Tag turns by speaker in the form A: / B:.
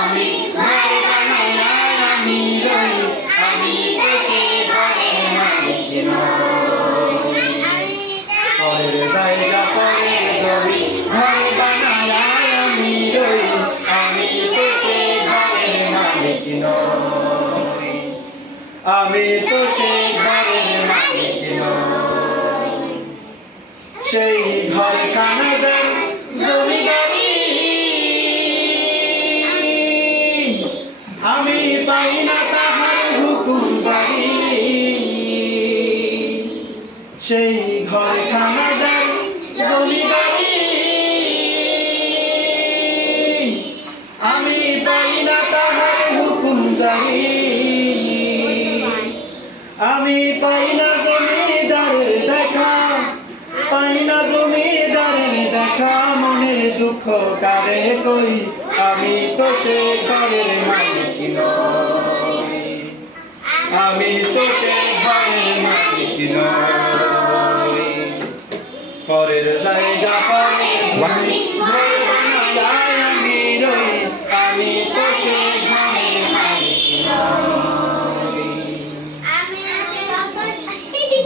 A: ঘর আমি তো সে ঘরের মালিক নই। পরের জায়গা পরের জমি সেই ঘর জমিদারি। আমি পাই না তাহার হুকুম জারি। আমি পাই না জমিদারের দেখা, পাই না জমিদারের দেখা, মনের দুঃখ কারে কই? আমি তো সে ঘরের মালিক আমি তো সে ঘরের মালিক পরের জায়গা পরের জমি ঘর বানায়